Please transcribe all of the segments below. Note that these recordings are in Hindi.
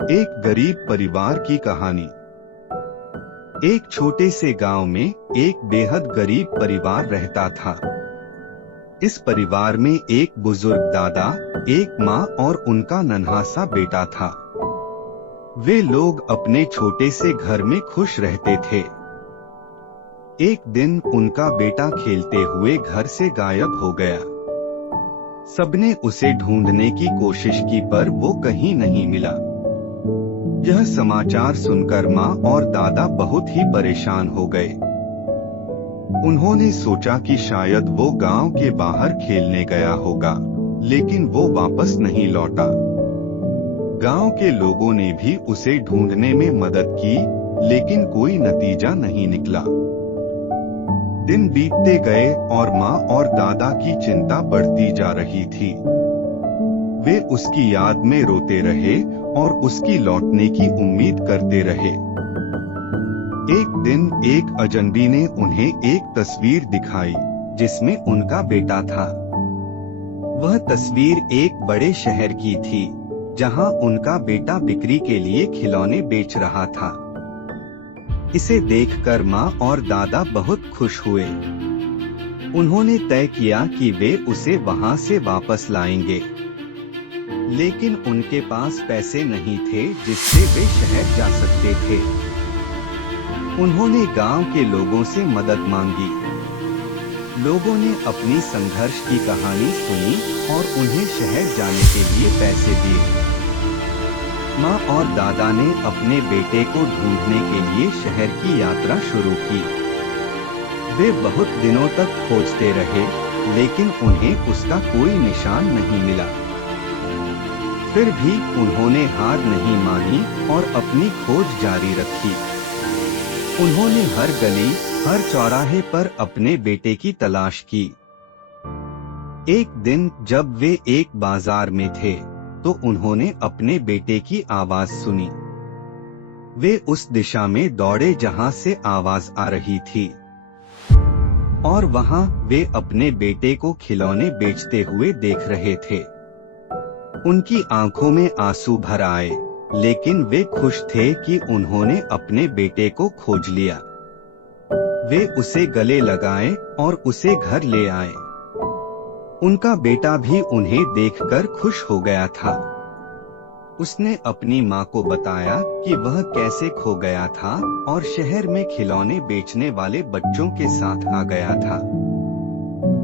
एक गरीब परिवार की कहानी। एक छोटे से गांव में एक बेहद गरीब परिवार रहता था। इस परिवार में एक बुजुर्ग दादा, एक माँ और उनका नन्हा सा बेटा था। वे लोग अपने छोटे से घर में खुश रहते थे। एक दिन उनका बेटा खेलते हुए घर से गायब हो गया। सबने उसे ढूंढने की कोशिश की पर वो कहीं नहीं मिला। यह समाचार सुनकर माँ और दादा बहुत ही परेशान हो गए। उन्होंने सोचा कि शायद वो गांव के बाहर खेलने गया होगा, लेकिन वो वापस नहीं लौटा। गांव के लोगों ने भी उसे ढूंढने में मदद की, लेकिन कोई नतीजा नहीं निकला। दिन बीतते गए और माँ और दादा की चिंता बढ़ती जा रही थी। वे उसकी याद में रोते रहे और उसकी लौटने की उम्मीद करते रहे। एक दिन एक अजनबी ने उन्हें एक तस्वीर दिखाई जिसमें उनका बेटा था। वह तस्वीर एक बड़े शहर की थी, जहां उनका बेटा बिक्री के लिए खिलौने बेच रहा था। इसे देखकर माँ और दादा बहुत खुश हुए। उन्होंने तय किया कि वे उसे वहां से वापस लाएंगे, लेकिन उनके पास पैसे नहीं थे जिससे वे शहर जा सकते थे। उन्होंने गांव के लोगों से मदद मांगी। लोगों ने अपनी संघर्ष की कहानी सुनी और उन्हें शहर जाने के लिए पैसे दिए। माँ और दादा ने अपने बेटे को ढूंढने के लिए शहर की यात्रा शुरू की। वे बहुत दिनों तक खोजते रहे, लेकिन उन्हें उसका कोई निशान नहीं मिला। फिर भी उन्होंने हार नहीं मानी और अपनी खोज जारी रखी। उन्होंने हर गली, हर चौराहे पर अपने बेटे की तलाश की। एक दिन जब वे एक बाजार में थे, तो उन्होंने अपने बेटे की आवाज सुनी। वे उस दिशा में दौड़े जहां से आवाज आ रही थी, और वहां वे अपने बेटे को खिलौने बेचते हुए देख रहे थे। उनकी आंखों में आंसू भर आए, लेकिन वे खुश थे कि उन्होंने अपने बेटे को खोज लिया। वे उसे गले लगाए और उसे घर ले आए। उनका बेटा भी उन्हें देखकर खुश हो गया था। उसने अपनी माँ को बताया कि वह कैसे खो गया था और शहर में खिलौने बेचने वाले बच्चों के साथ आ गया था।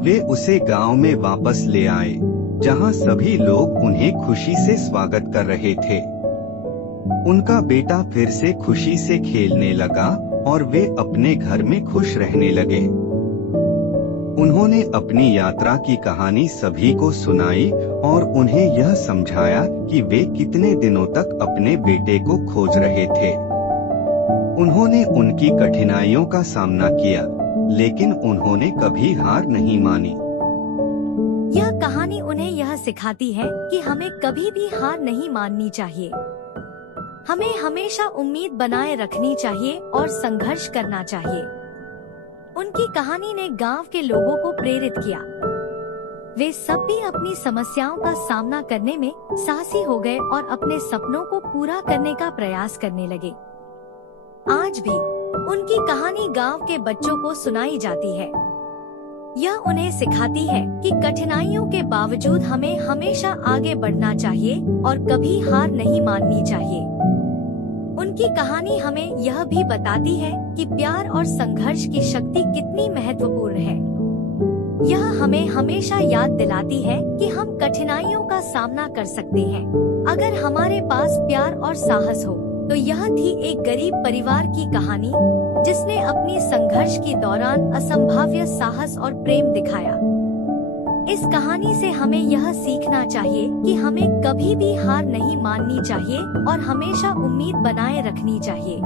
वे उसे गांव में वापस ले आए, जहां सभी लोग उन्हें खुशी से स्वागत कर रहे थे। उनका बेटा फिर से खुशी से खेलने लगा और वे अपने घर में खुश रहने लगे। उन्होंने अपनी यात्रा की कहानी सभी को सुनाई और उन्हें यह समझाया कि वे कितने दिनों तक अपने बेटे को खोज रहे थे। उन्होंने उनकी कठिनाइयों का सामना किया, लेकिन उन्होंने कभी हार नहीं मानी। यह कहानी उन्हें यह सिखाती है कि हमें कभी भी हार नहीं माननी चाहिए। हमें हमेशा उम्मीद बनाए रखनी चाहिए और संघर्ष करना चाहिए। उनकी कहानी ने गांव के लोगों को प्रेरित किया। वे सब भी अपनी समस्याओं का सामना करने में साहसी हो गए और अपने सपनों को पूरा करने का प्रयास करने लगे। आज भी उनकी कहानी गांव के बच्चों को सुनाई जाती है। यह उन्हें सिखाती है कि कठिनाइयों के बावजूद हमें हमेशा आगे बढ़ना चाहिए और कभी हार नहीं माननी चाहिए। उनकी कहानी हमें यह भी बताती है कि प्यार और संघर्ष की शक्ति कितनी महत्वपूर्ण है। यह हमें हमेशा याद दिलाती है कि हम कठिनाइयों का सामना कर सकते हैं, अगर हमारे पास प्यार और साहस हो। तो यह थी एक गरीब परिवार की कहानी, जिसने अपनी संघर्ष के दौरान असंभाव्य साहस और प्रेम दिखाया। इस कहानी से हमें यह सीखना चाहिए कि हमें कभी भी हार नहीं माननी चाहिए और हमेशा उम्मीद बनाए रखनी चाहिए।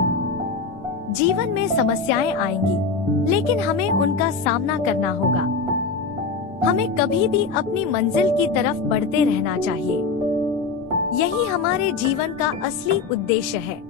जीवन में समस्याएं आएंगी, लेकिन हमें उनका सामना करना होगा। हमें कभी भी अपनी मंजिल की तरफ बढ़ते रहना चाहिए। यही हमारे जीवन का असली उद्देश्य है।